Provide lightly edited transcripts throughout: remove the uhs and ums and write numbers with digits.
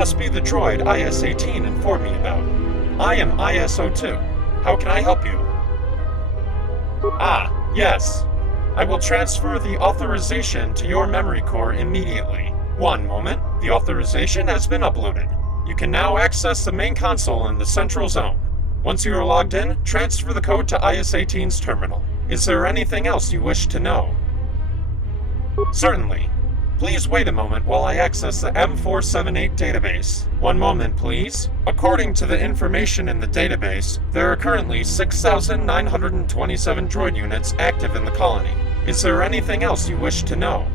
must be the droid IS-18 informed me about. I am IS-02. How can I help you? Ah, yes. I will transfer the authorization to your memory core immediately. One moment. The authorization has been uploaded. You can now access the main console in the central zone. Once you are logged in, transfer the code to IS-18's terminal. Is there anything else you wish to know? Certainly. Please wait a moment while I access the M478 database. One moment, please. According to the information in the database, there are currently 6,927 droid units active in the colony. Is there anything else you wish to know?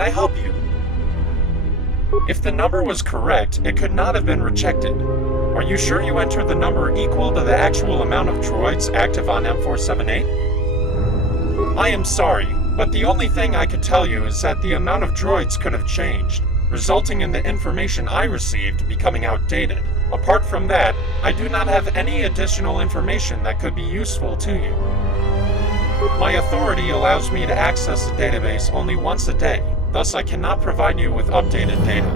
I help you? If the number was correct, it could not have been rejected. Are you sure you entered the number equal to the actual amount of droids active on M478? I am sorry, but the only thing I could tell you is that the amount of droids could have changed, resulting in the information I received becoming outdated. Apart from that, I do not have any additional information that could be useful to you. My authority allows me to access the database only once a day, thus I cannot provide you with updated data.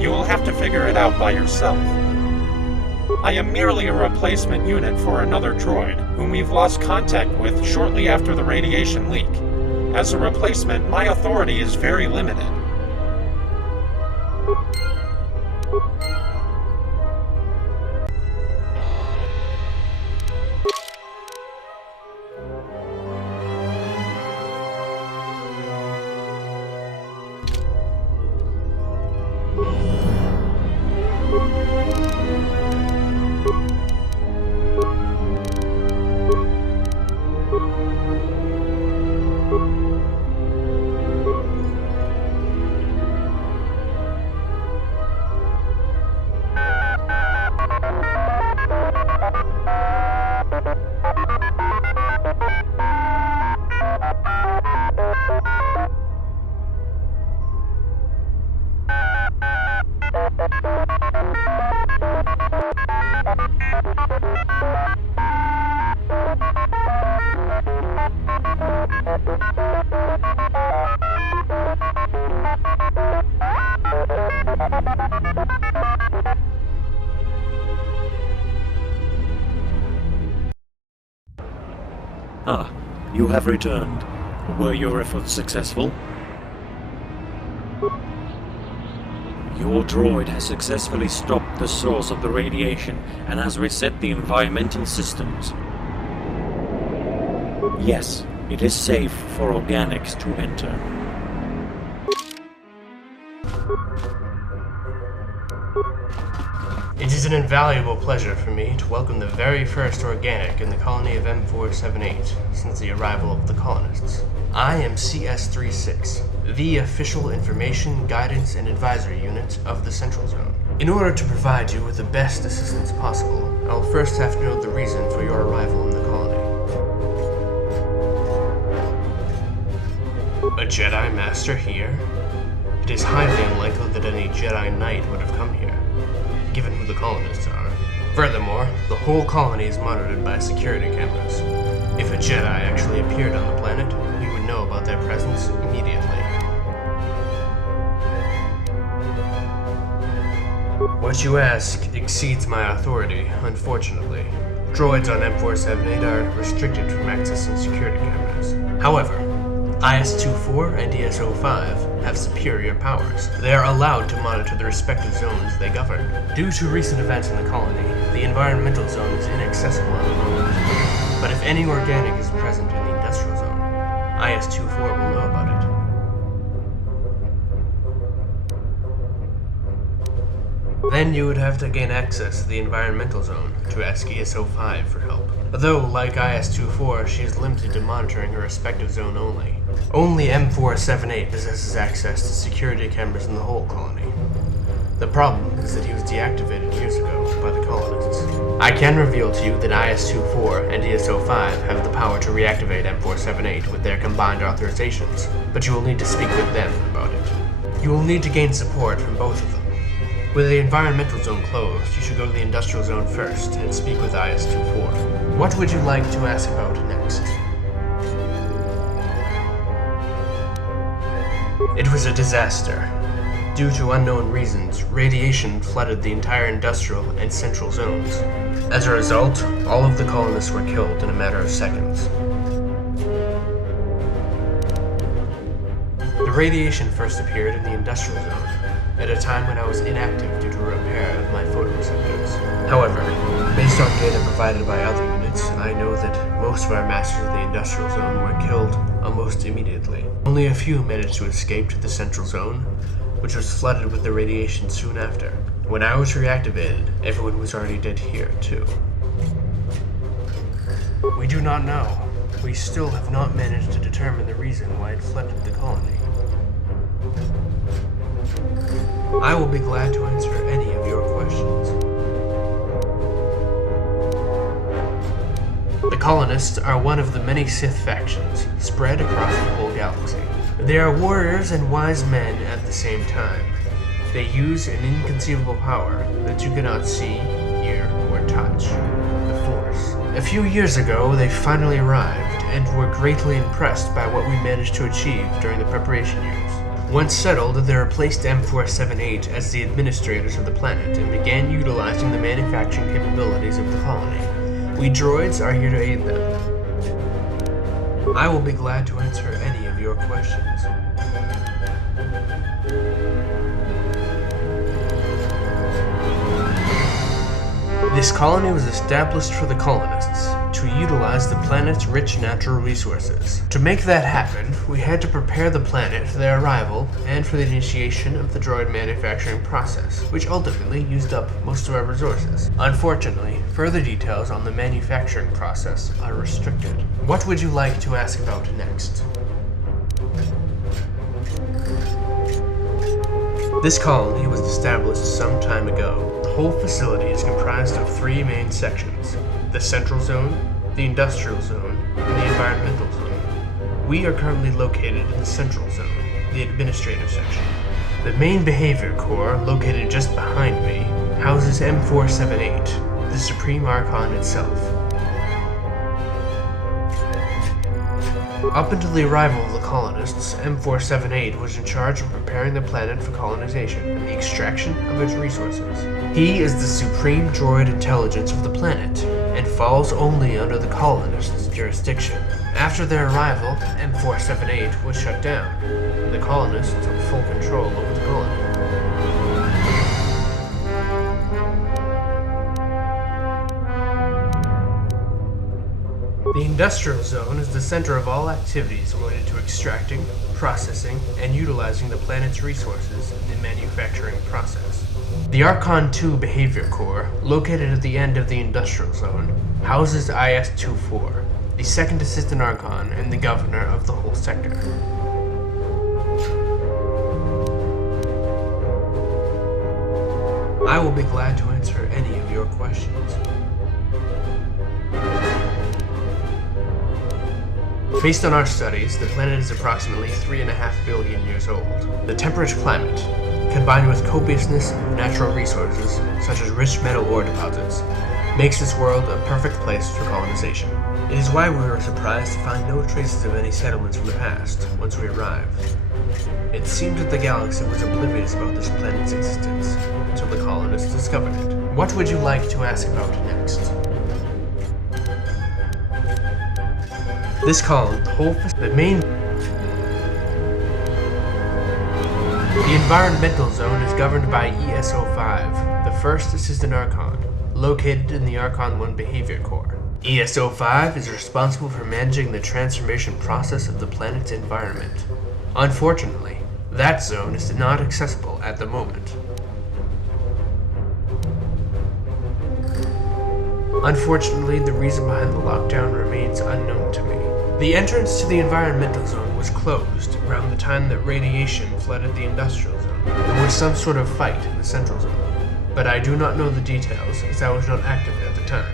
You will have to figure it out by yourself. I am merely a replacement unit for another droid, whom we've lost contact with shortly after the radiation leak. As a replacement, my authority is very limited. Ah, you have returned. Were your efforts successful? Your droid has successfully stopped the source of the radiation and has reset the environmental systems. Yes, it is safe for organics to enter. It is an invaluable pleasure for me to welcome the very first organic in the colony of M478 since the arrival of the colonists. I am CS36, the official information, guidance, and advisory unit of the Central Zone. In order to provide you with the best assistance possible, I'll first have to know the reason for your arrival in the colony. A Jedi Master here? It is highly unlikely that any Jedi Knight would have come here, given who the colonists are. Furthermore, the whole colony is monitored by security cameras. If a Jedi actually appeared on the planet, we would know about their presence immediately. What you ask exceeds my authority, unfortunately. Droids on M478 are restricted from accessing security cameras. However, IS-24 and ES-05 have superior powers. They are allowed to monitor the respective zones they govern. Due to recent events in the colony, the environmental zone is inaccessible at the moment. But if any organic is present in the industrial zone, IS-24 will know about it. Then you would have to gain access to the environmental zone to ask ES-05 for help. Though, like IS-24, she is limited to monitoring her respective zone only. Only M478 possesses access to security cameras in the whole colony. The problem is that he was deactivated years ago by the colonists. I can reveal to you that IS-24 and ES-05 have the power to reactivate M478 with their combined authorizations, but you will need to speak with them about it. You will need to gain support from both of them. With the environmental zone closed, you should go to the industrial zone first and speak with IS-24. What would you like to ask about next? It was a disaster. Due to unknown reasons, radiation flooded the entire industrial and central zones. As a result, all of the colonists were killed in a matter of seconds. The radiation first appeared in the industrial zone, at a time when I was inactive due to a repair of my photoreceptors. However, based on data provided by other units, I know that most of our masters of the industrial zone were killed almost immediately. Only a few managed to escape to the central zone, which was flooded with the radiation soon after. When I was reactivated, everyone was already dead here, too. We do not know. We still have not managed to determine the reason why it flooded the colony. I will be glad to answer any of your questions. The colonists are one of the many Sith factions spread across the whole galaxy. They are warriors and wise men at the same time. They use an inconceivable power that you cannot see, hear, or touch, the Force. A few years ago, they finally arrived and were greatly impressed by what we managed to achieve during the preparation years. Once settled, they replaced M478 as the administrators of the planet and began utilizing the manufacturing capabilities of the colony. We droids are here to aid them. I will be glad to answer any of your questions. This colony was established for the colonists to utilize the planet's rich natural resources. To make that happen, we had to prepare the planet for their arrival and for the initiation of the droid manufacturing process, which ultimately used up most of our resources. Unfortunately, further details on the manufacturing process are restricted. What would you like to ask about next? This colony was established some time ago. The whole facility is comprised of three main sections: the Central Zone, the Industrial Zone, and the Environmental Zone. We are currently located in the Central Zone, the Administrative section. The main behavior core, located just behind me, houses M478, the Supreme Archon itself. Up until the arrival of the colonists, M478 was in charge of preparing the planet for colonization and the extraction of its resources. He is the supreme droid intelligence of the planet, and falls only under the colonists' jurisdiction. After their arrival, M478 was shut down, and the colonists took full control over the colony. The Industrial Zone is the center of all activities related to extracting, processing, and utilizing the planet's resources in the manufacturing process. The Archon 2 Behavior Core, located at the end of the Industrial Zone, houses IS-24, the second assistant Archon and the governor of the whole sector. I will be glad to answer any of your questions. Based on our studies, the planet is approximately 3.5 billion years old. The temperate climate, combined with copiousness of natural resources, such as rich metal ore deposits, makes this world a perfect place for colonization. It is why we were surprised to find no traces of any settlements from the past once we arrived. It seemed that the galaxy was oblivious about this planet's existence until the colonists discovered it. What would you like to ask about next? This column, the environmental zone is governed by ESO5, the first assistant Archon, located in the Archon 1 Behavior Core. ESO5 is responsible for managing the transformation process of the planet's environment. Unfortunately, that zone is not accessible at the moment. Unfortunately, the reason behind the lockdown remains unknown to me. The entrance to the environmental zone was closed around the time that radiation flooded the industrial zone. There was some sort of fight in the central zone, but I do not know the details as I was not active at the time.